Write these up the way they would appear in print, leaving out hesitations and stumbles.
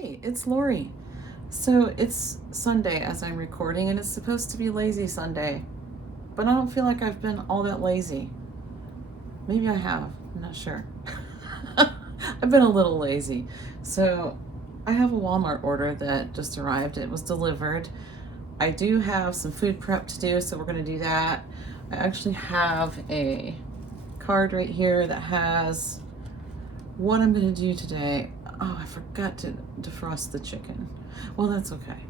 Hey, it's Lori. So it's Sunday as I'm recording, and it's supposed to be lazy Sunday, but I don't feel like I've been all that lazy. Maybe I have, I'm not sure. I've been a little lazy. So I have a Walmart order that just arrived. It was delivered. I do have some food prep to do, so we're going to do that. I actually have a card right here that has what I'm going to do today. Oh, I forgot to defrost the chicken. Well, that's okay.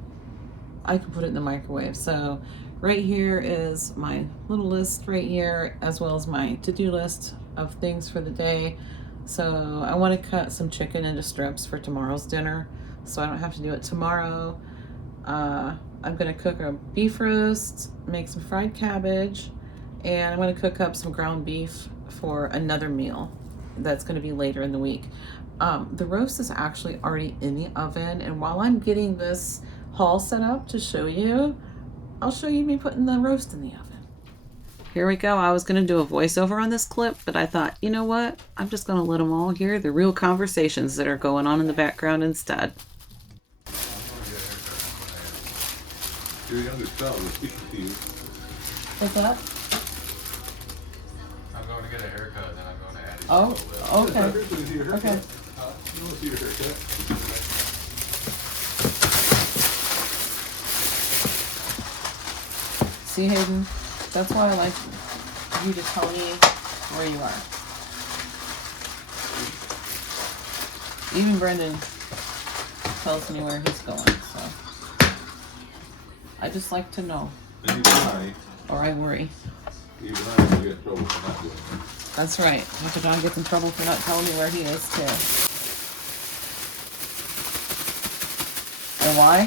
I can put it in the microwave. So right here is my little list right here, as well as my to-do list of things for the day. So I want to cut some chicken into strips for tomorrow's dinner, so I don't have to do it tomorrow. I'm going to cook a beef roast, make some fried cabbage, and I'm going to cook up some ground beef for another meal that's going to be later in the week. The roast is actually already in the oven, and while I'm getting this haul set up to show you, I'll show you me putting the roast in the oven. Here we go. I was going to do a voiceover on this clip, but I thought, you know what? I'm just going to let them all hear the real conversations that are going on in the background instead. Your youngest fellow was speaking to you. What's that? I'm going to get a haircut, and I'm going to add it. Oh, okay. I heard you see your haircut. Okay. You want to see your haircut? See, Hayden, that's why I like you to tell me where you are. Even Brendan tells me where he's going, so I just like to know, And even I worry. will get in trouble for not doing that. That's right. Mr. John gets in trouble for not telling me where he is, too. And why?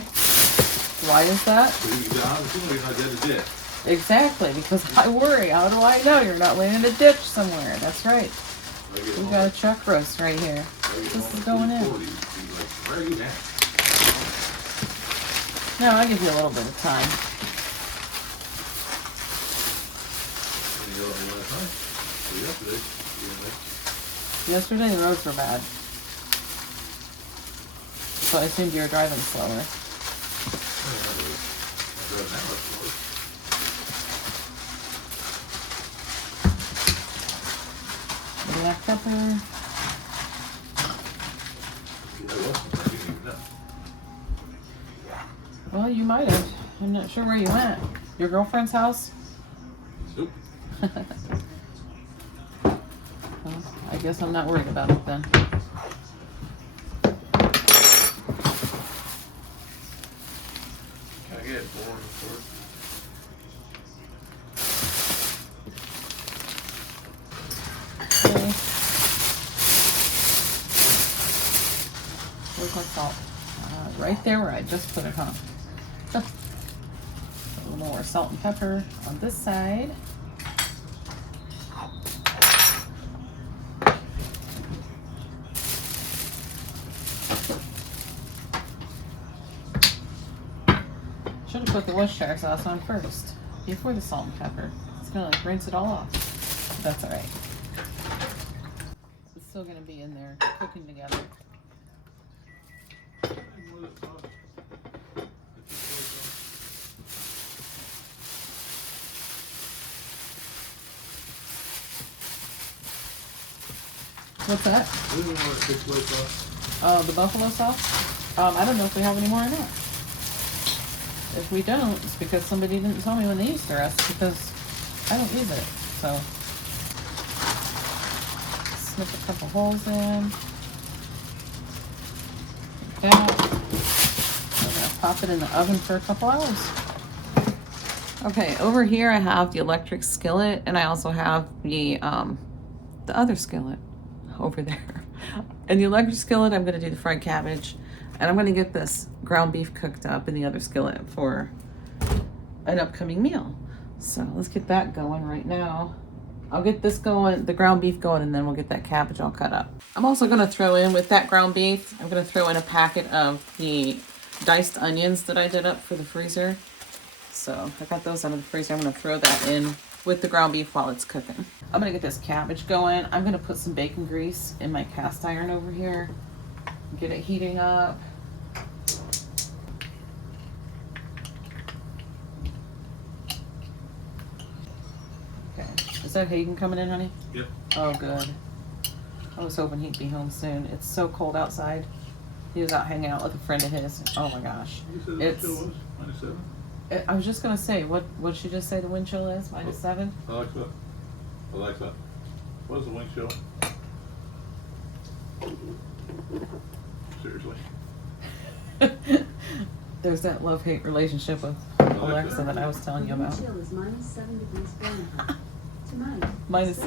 Why is that? So you got opportunity not dead to death. Exactly, because I worry. How do I know you're not laying in a ditch somewhere? That's right. We got a chuck roast right here. This is going in. Where are you now? No, I'll give you a little bit of time. Yesterday the roads were bad, so I assumed you were driving slower. Black pepper. Well, you might have. I'm not sure where you went. Your girlfriend's house? Nope. Well, I guess I'm not worried about it then. Can I get four and four? Okay. Where's my salt? Right there where I just put it, huh? A little more salt and pepper on this side. Should have put the Worcestershire sauce on first, before the salt and pepper. It's gonna like rinse it all off. But that's alright. It's still gonna be in there, cooking together. What's that? Oh, the buffalo sauce? I don't know if we have any more or not. If we don't, it's because somebody didn't tell me when they used the rest, because I don't use it. So, snip a couple holes in. Like that. We're gonna pop it in the oven for a couple hours. Okay, over here I have the electric skillet, and I also have the other skillet over there. In the electric skillet, I'm gonna do the fried cabbage, and I'm gonna get this ground beef cooked up in the other skillet for an upcoming meal. So let's get that going right now. I'll get this going, the ground beef going, and then we'll get that cabbage all cut up. I'm also gonna throw in with that ground beef, I'm gonna throw in a packet of the diced onions that I did up for the freezer. So I got those out of the freezer. I'm gonna throw that in with the ground beef while it's cooking. I'm gonna get this cabbage going. I'm gonna put some bacon grease in my cast iron over here. Get it heating up. Is that Hayden coming in, honey? Yep. Oh, good. I was hoping he'd be home soon. It's so cold outside. He was out hanging out with a friend of his. Oh my gosh. You said the wind chill was -7? I was just gonna say, what did she just say the wind chill is? -7? Alexa. Alexa. What is the wind chill? Seriously. There's that love-hate relationship with Alexa that I was telling you about. The wind chill is -7 degrees Fahrenheit. Tonight, -7. it's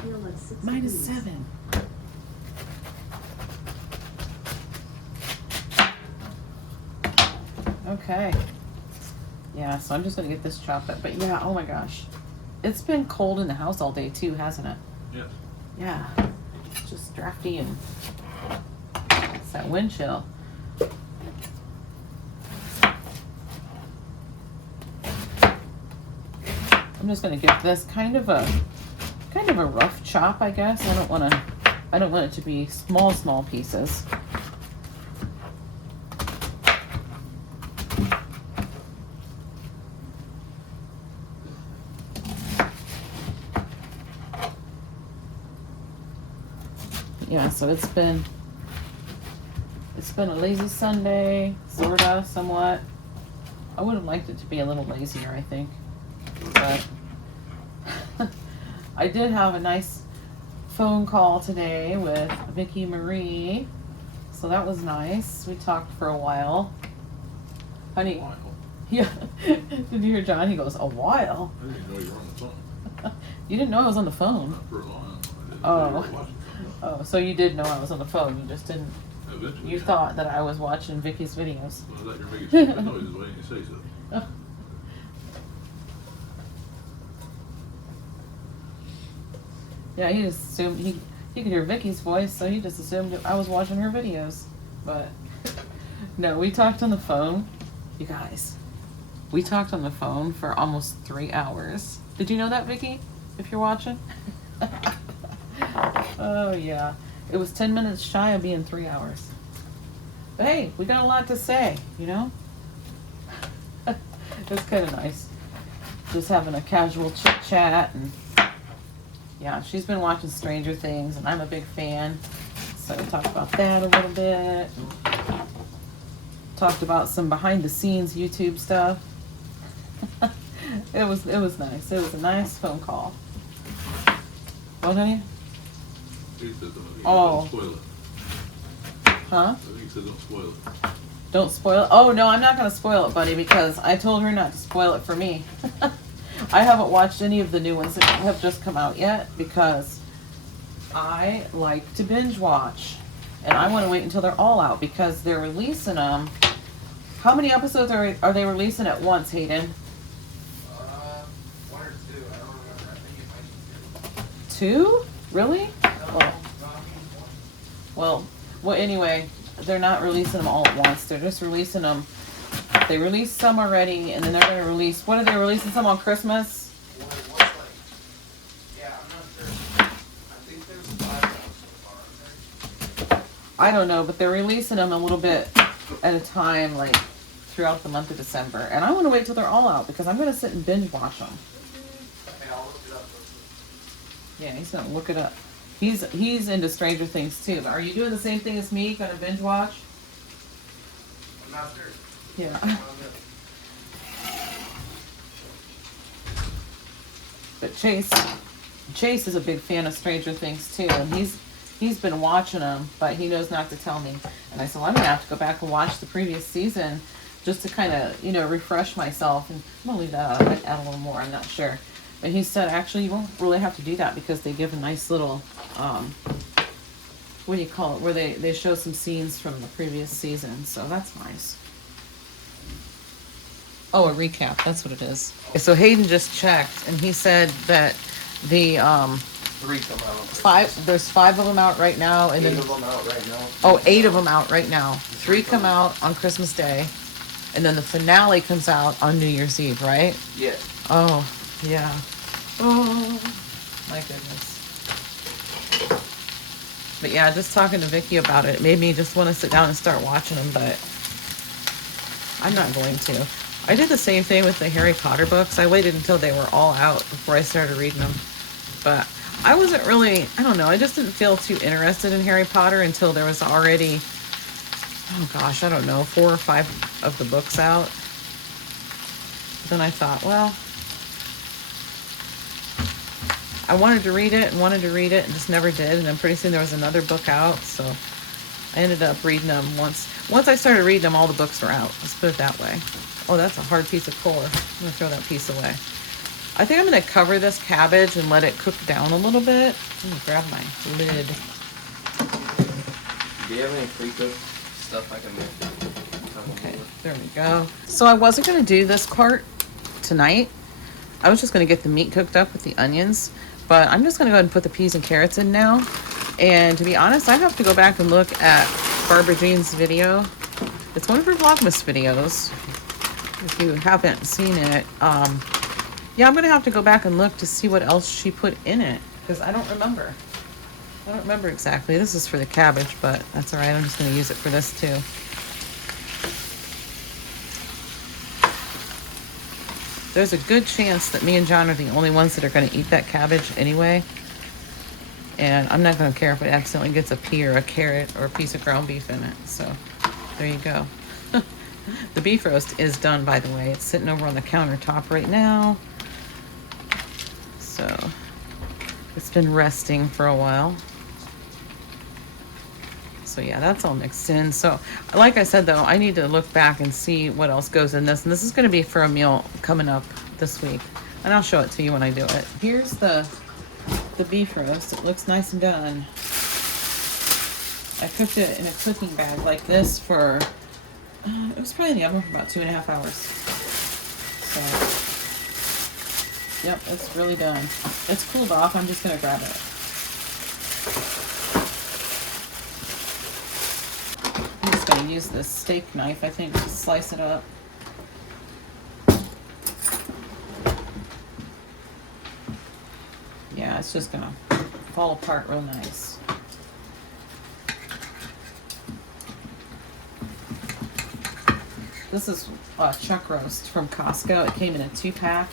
feel like 6 degrees. -7. Okay. Yeah, so I'm just gonna get this chopped up. But yeah, oh my gosh. It's been cold in the house all day too, hasn't it? Yes. Yeah. It's just drafty and it's that wind chill. I'm just gonna give this kind of a rough chop, I guess. I don't want it to be small pieces. Yeah, so it's been a lazy Sunday, sorta, somewhat. I would have liked it to be a little lazier, I think. But I did have a nice phone call today with Vicky Marie. So that was nice. We talked for a while. Honey, yeah. Did you hear John? He goes, a while? I didn't know you were on the phone. You didn't know I was on the phone? Not for a long time. Oh. Oh, so you did know I was on the phone. You just didn't. Eventually. You thought that I was watching Vicky's videos. Well, that your biggest noise is waiting to say so. Yeah, he just assumed he could hear Vicky's voice, so he just assumed I was watching her videos. But no, we talked on the phone. You guys, we talked on the phone for almost 3 hours. Did you know that, Vicky? If you're watching. Oh yeah, it was 10 minutes shy of being 3 hours. But hey, we got a lot to say, you know. It's kind of nice, just having a casual chit chat. And yeah, she's been watching Stranger Things, and I'm a big fan. So we talked about that a little bit. Talked about some behind the scenes YouTube stuff. It was nice. It was a nice phone call. What, honey? He said Oh. don't spoil it. Huh? I think he said don't spoil it. Don't spoil it. Oh no, I'm not gonna spoil it, buddy, because I told her not to spoil it for me. I haven't watched any of the new ones that have just come out yet because I like to binge watch, and I want to wait until they're all out because they're releasing them. How many episodes are they releasing at once, Hayden? 1 or 2. I don't remember. I think it might be 2? Really? No, Well, anyway, they're not releasing them all at once. They're just releasing them. They released some already, and then they're going to release. What are they releasing? Some on Christmas? what's like? Yeah, I'm not sure. I think there's 5 now so far. I don't know, but they're releasing them a little bit at a time, like throughout the month of December. And I want to wait till they're all out because I'm going to sit and binge watch them. Okay, I'll look it up. Yeah, he's going to look it up. He's into Stranger Things too. Are you doing the same thing as me? Going to binge watch? I'm not sure. Yeah. But Chase is a big fan of Stranger Things too, and he's been watching them, but he knows not to tell me. And I said, well, I'm gonna have to go back and watch the previous season just to kind of refresh myself. And I'm gonna leave that out. I might add a little more. I'm not sure. But he said actually you won't really have to do that because they give a nice little what do you call it, where they show some scenes from the previous season. So that's nice. Oh, a recap. That's what it is. So Hayden just checked, and he said that the 3 come out. there's 5 of them out right now, and 8 then of them out right now. 8 of them out right now. 3 come out on Christmas Day, and then the finale comes out on New Year's Eve, right? Yeah. Oh, yeah. Oh, my goodness. But yeah, just talking to Vicky about it made me just want to sit down and start watching them, but I'm not going to. I did the same thing with the Harry Potter books. I waited until they were all out before I started reading them. But I wasn't really, I don't know, I just didn't feel too interested in Harry Potter until there was already, oh gosh, I don't know, 4 or 5 of the books out. Then I thought, well, I wanted to read it and just never did. And then pretty soon there was another book out, so I ended up reading them once. Once I started reading them, all the books were out. Let's put it that way. Oh, that's a hard piece of core. I'm gonna throw that piece away. I think I'm gonna cover this cabbage and let it cook down a little bit. I'm gonna grab my lid. Do you have any pre-cooked stuff I can make? Okay, there we go. So I wasn't gonna do this part tonight. I was just gonna get the meat cooked up with the onions, but I'm just gonna go ahead and put the peas and carrots in now. And to be honest, I have to go back and look at Barbara Jean's video. It's one of her Vlogmas videos. If you haven't seen it, yeah, I'm gonna have to go back and look to see what else she put in it, because I don't remember. I don't remember exactly. This is for the cabbage, but that's all right. I'm just gonna use it for this too. There's a good chance that me and John are the only ones that are gonna eat that cabbage anyway. And I'm not gonna care if it accidentally gets a pea or a carrot or a piece of ground beef in it. So there you go. The beef roast is done, by the way. It's sitting over on the countertop right now. So it's been resting for a while. So yeah, that's all mixed in. So like I said though, I need to look back and see what else goes in this. And this is gonna be for a meal coming up this week. And I'll show it to you when I do it. Here's the beef roast. It looks nice and done. I cooked it in a cooking bag like this for, it was probably in the oven for about 2.5 hours. So, yep, it's really done. It's cooled off. I'm just gonna grab it. I'm just gonna use this steak knife, I think, to slice it up. Yeah, it's just gonna fall apart real nice. This is chuck roast from Costco. It came in a 2-pack,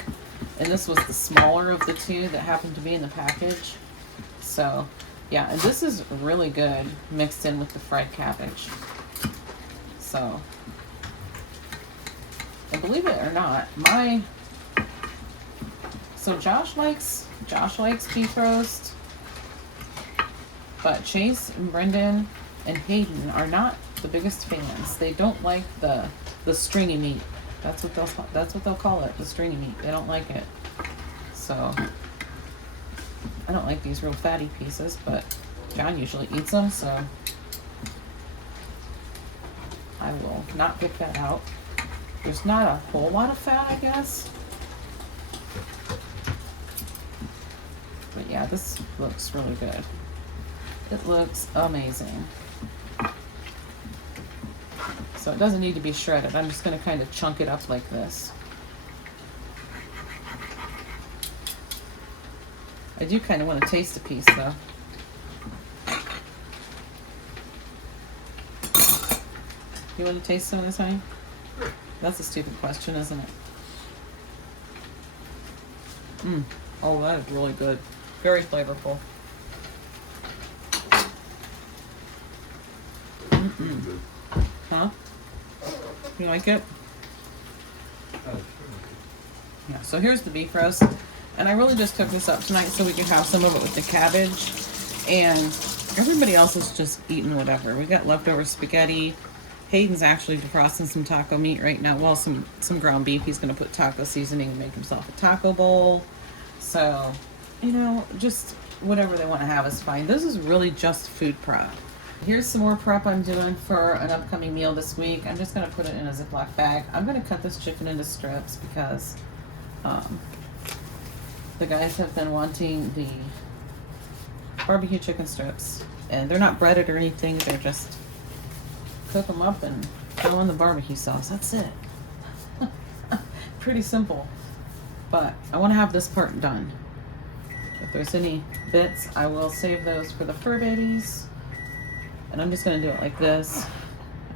and this was the smaller of the 2 that happened to be in the package. So, yeah, and this is really good mixed in with the fried cabbage. So, and believe it or not, so Josh likes beef roast, but Chase and Brendan and Hayden are not the biggest fans. They don't like the stringy meat. That's what they'll call it, the stringy meat. They don't like it. So I don't like these real fatty pieces, but John usually eats them, so I will not pick that out. There's not a whole lot of fat, I guess. But yeah, this looks really good. It looks amazing. So it doesn't need to be shredded. I'm just going to kind of chunk it up like this. I do kind of want to taste a piece though. You want to taste some of this, honey? That's a stupid question, isn't it? Oh, that is really good. Very flavorful. Huh? You like it? Yeah, so here's the beef roast. And I really just cooked this up tonight so we could have some of it with the cabbage. And everybody else is just eating whatever. We got leftover spaghetti. Hayden's actually defrosting some taco meat right now. Well, some ground beef. He's going to put taco seasoning and make himself a taco bowl. So, you know, just whatever they want to have is fine. This is really just food prep. Here's some more prep I'm doing for an upcoming meal this week. I'm just going to put it in a Ziploc bag. I'm going to cut this chicken into strips because the guys have been wanting the barbecue chicken strips. And they're not breaded or anything. They're just cook them up and throw in the barbecue sauce. That's it. Pretty simple. But I want to have this part done. If there's any bits, I will save those for the fur babies. And I'm just going to do it like this.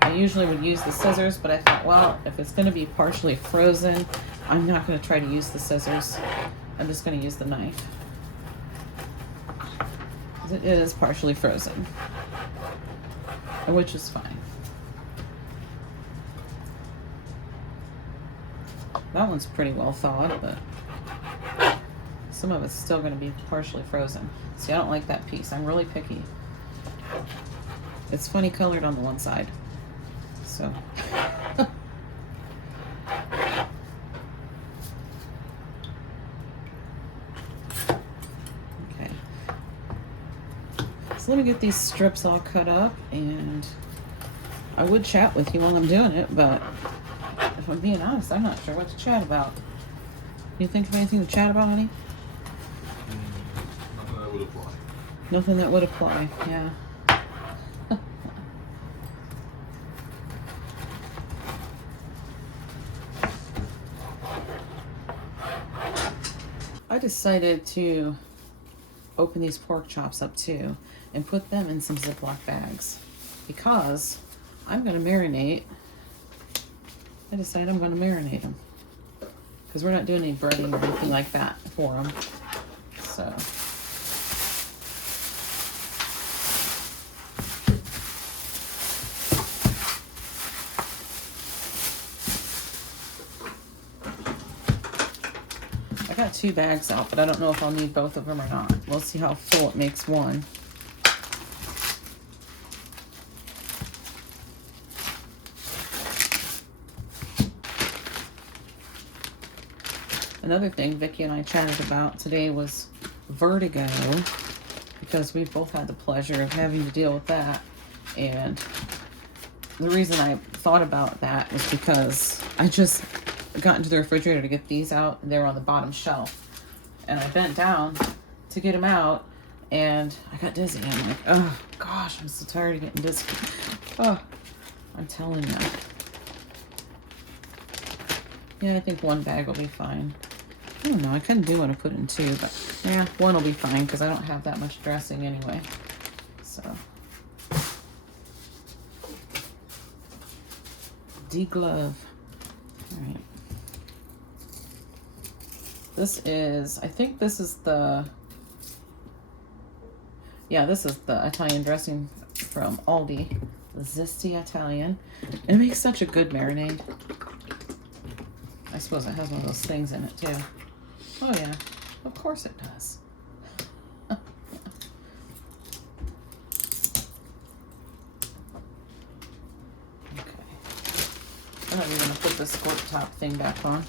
I usually would use the scissors, but I thought, well, if it's going to be partially frozen, I'm not going to try to use the scissors. I'm just going to use the knife. It is partially frozen, which is fine. That one's pretty well thawed, but some of it's still going to be partially frozen. See, I don't like that piece. I'm really picky. It's funny colored on the one side. So. Okay. So let me get these strips all cut up, and I would chat with you while I'm doing it, but if I'm being honest, I'm not sure what to chat about. You think of anything to chat about, honey? Nothing that would apply. Nothing that would apply, yeah. I decided to open these pork chops up too and put them in some Ziploc bags because I'm going to marinate. I decided I'm going to marinate them because we're not doing any breading or anything like that for them. So. I got 2 bags out, but I don't know if I'll need both of them or not. We'll see how full it makes one. Another thing Vicki and I chatted about today was vertigo, because we've both had the pleasure of having to deal with that. And the reason I thought about that was because I just got into the refrigerator to get these out, and they were on the bottom shelf. And I bent down to get them out, and I got dizzy. I'm like, oh gosh, I'm so tired of getting dizzy. Oh, I'm telling you. Yeah, I think 1 bag will be fine. I don't know, I kind of do want to put in 2, but yeah, 1 will be fine because I don't have that much dressing anyway. So. Deglove. Alright. This is, I think this is the, yeah, this is the Italian dressing from Aldi. The Zesty Italian. It makes such a good marinade. I suppose it has one of those things in it too. Oh yeah, of course it does. Okay. I'm not even gonna put the squirt top thing back on.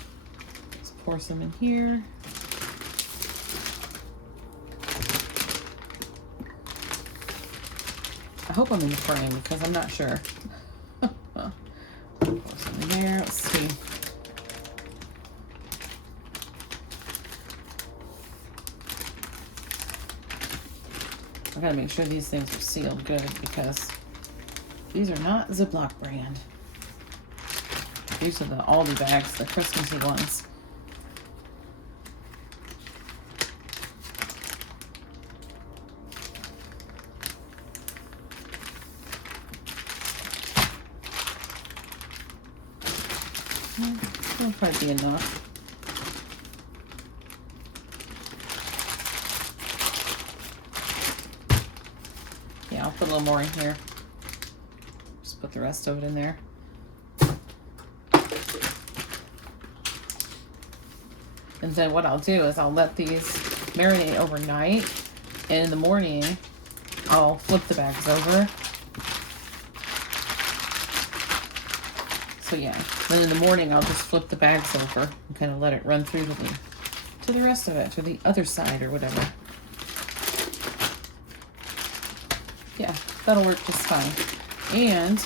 Let's pour some in here. I hope I'm in the frame because I'm not sure. Pour some in there. Let's see. I gotta make sure these things are sealed good because these are not Ziploc brand. These are the Aldi bags, the Christmassy ones. That'll probably be enough. Yeah, I'll put a little more in here. Just put the rest of it in there. And then what I'll do is I'll let these marinate overnight, and in the morning I'll flip the bags over. So yeah, then in the morning I'll just flip the bags over and kind of let it run through to the rest of it, to the other side or whatever. Yeah, that'll work just fine. And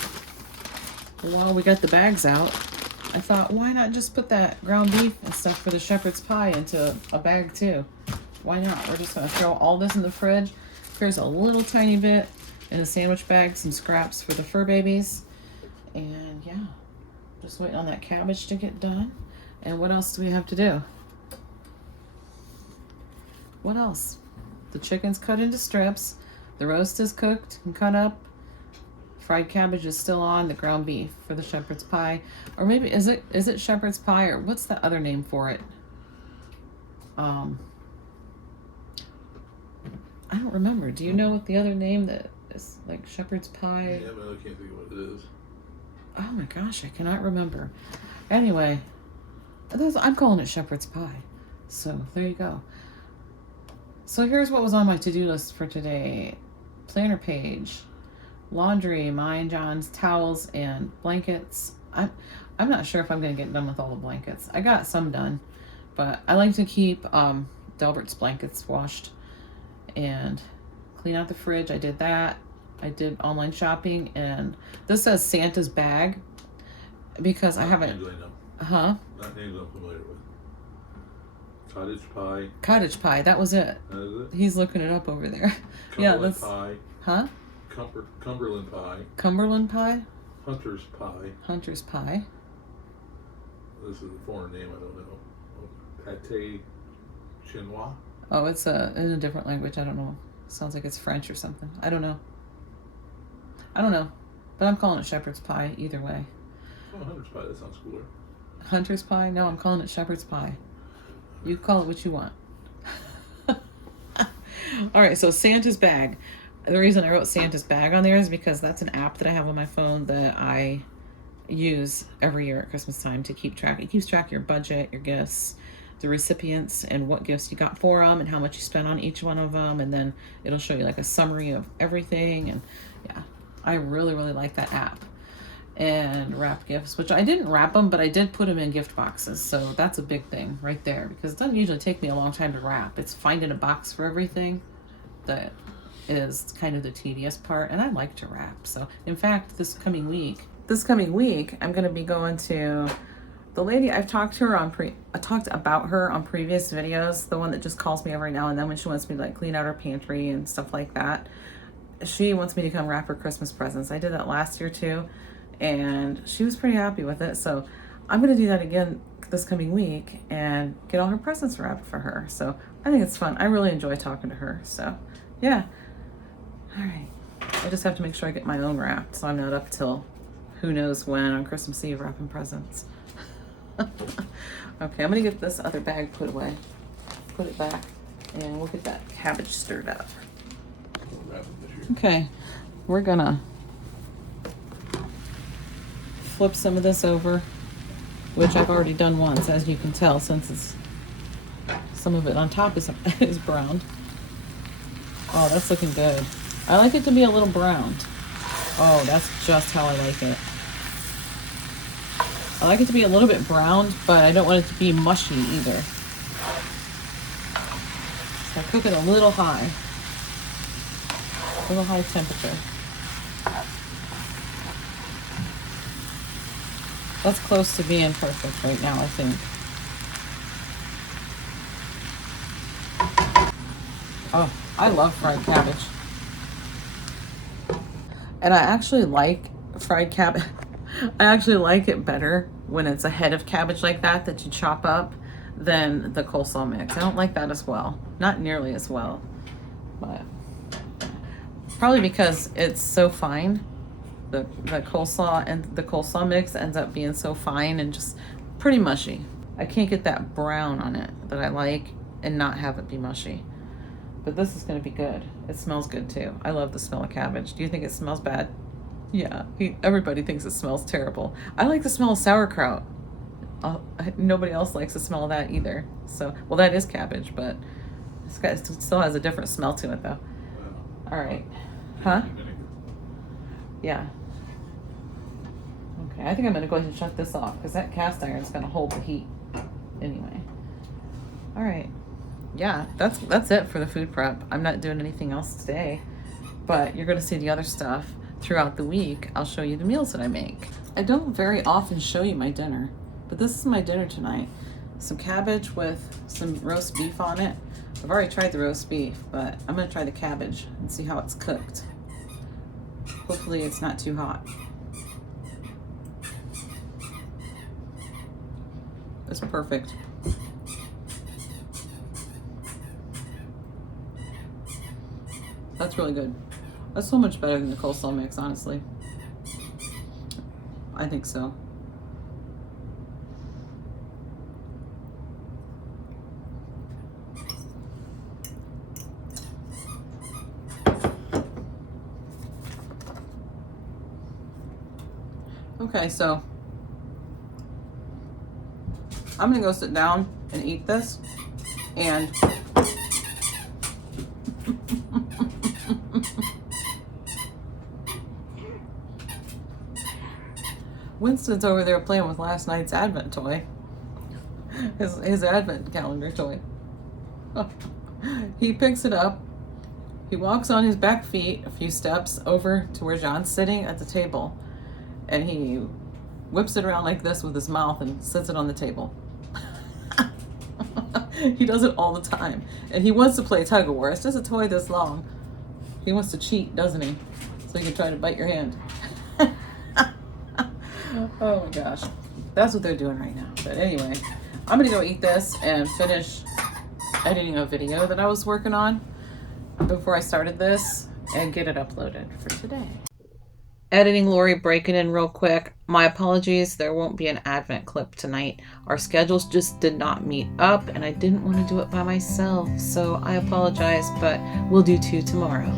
while we got the bags out, I thought, why not just put that ground beef and stuff for the shepherd's pie into a bag too? Why not? We're just gonna throw all this in the fridge. Here's a little tiny bit in a sandwich bag, some scraps for the fur babies. And yeah, just waiting on that cabbage to get done. And what else do we have to do? What else? The chicken's cut into strips. The roast is cooked and cut up. Fried cabbage is still on. The ground beef for the shepherd's pie. Or maybe, is it shepherd's pie, or what's the other name for it? I don't remember. Do you know what the other name that is like shepherd's pie? Yeah, but I can't think of what it is. Oh my gosh, I cannot remember. Anyway, I'm calling it shepherd's pie. So there you go. So here's what was on my to-do list for today. Planner page, laundry, mine, John's, towels, and blankets. I'm not sure if I'm going to get done with all the blankets. I got some done, but I like to keep Delbert's blankets washed and clean out the fridge. I did that. I did online shopping, and this says Santa's bag because I haven't. Names I know. Huh? Not names I'm familiar with. Cottage pie. Cottage pie. That was it. That is it. He's looking it up over there. Yeah, Cumberland that's. pie. Huh? Cumberland pie. Cumberland pie. Hunter's pie. Hunter's pie. This is a foreign name. I don't know. Pate chinois. Oh, it's in a different language. I don't know. Sounds like it's French or something. I don't know. But I'm calling it shepherd's pie either way. Oh, Hunter's pie. That sounds cooler. Hunter's pie? No, I'm calling it shepherd's pie. You call it what you want. All right, so Santa's bag. The reason I wrote Santa's bag on there is because that's an app that I have on my phone that I use every year at Christmas time to keep track. It keeps track of your budget, your gifts, the recipients, and what gifts you got for them, and how much you spent on each one of them, and then it'll show you like a summary of everything. And yeah, I really, really like that app. And wrap gifts, which I didn't wrap them, but I did put them in gift boxes. So that's a big thing right there, because it doesn't usually take me a long time to wrap. It's finding a box for everything that is kind of the tedious part, and I like to wrap. So in fact, this coming week, I'm going to be going to the lady. I've talked to her I talked about her on previous videos, the one that just calls me every now and then when she wants me to like clean out her pantry and stuff like that. She wants me to come wrap her Christmas presents. I did that last year too, and she was pretty happy with it. So I'm going to do that again this coming week and get all her presents wrapped for her. So I think it's fun. I really enjoy talking to her. So yeah. All right. I just have to make sure I get my own wrapped, so I'm not up till who knows when on Christmas Eve wrapping presents. Okay, I'm going to get this other bag put away. Put it back, and we'll get that cabbage stirred up. We'll wrap it this year. Okay, we're going to flip some of this over, which I've already done once, as you can tell, since it's some of it on top is browned. Oh, that's looking good. I like it to be a little browned. Oh, that's just how I like it. I like it to be a little bit browned, but I don't want it to be mushy either. So I cook it a little high temperature. That's close to being perfect right now, I think. Oh, I love fried cabbage. And I actually like fried cabbage. I actually like it better when it's a head of cabbage like that you chop up than the coleslaw mix. I don't like that as well. Not nearly as well. But probably because it's so fine. The coleslaw and the coleslaw mix ends up being so fine and just pretty mushy. I can't get that brown on it that I like and not have it be mushy. But this is going to be good. It smells good too. I love the smell of cabbage. Do you think it smells bad? Yeah, everybody thinks it smells terrible. I like the smell of sauerkraut. Nobody else likes the smell of that either. So, well, that is cabbage, but it still has a different smell to it though. Wow. All right. Huh? Yeah. Okay, I think I'm going to go ahead and shut this off because that cast iron is going to hold the heat anyway. All right. Yeah, that's it for the food prep. I'm not doing anything else today, but you're going to see the other stuff throughout the week. I'll show you the meals that I make. I don't very often show you my dinner, but this is my dinner tonight. Some cabbage with some roast beef on it. I've already tried the roast beef, but I'm going to try the cabbage and see how it's cooked. Hopefully it's not too hot. It's perfect. That's really good. That's so much better than the coleslaw mix, honestly. I think so. Okay, so I'm gonna go sit down and eat this, and Winston's over there playing with last night's Advent toy. His Advent calendar toy. He picks it up. He walks on his back feet a few steps over to where John's sitting at the table, and he whips it around like this with his mouth and sits it on the table. He does it all the time. And he wants to play tug of war. It's just a toy this long. He wants to cheat, doesn't he? So he can try to bite your hand. Oh my gosh. That's what they're doing right now. But anyway, I'm gonna go eat this and finish editing a video that I was working on before I started this and get it uploaded for today. Editing Lori breaking in real quick. My apologies, there won't be an Advent clip tonight. Our schedules just did not meet up and I didn't want to do it by myself, so I apologize, but we'll do 2 tomorrow.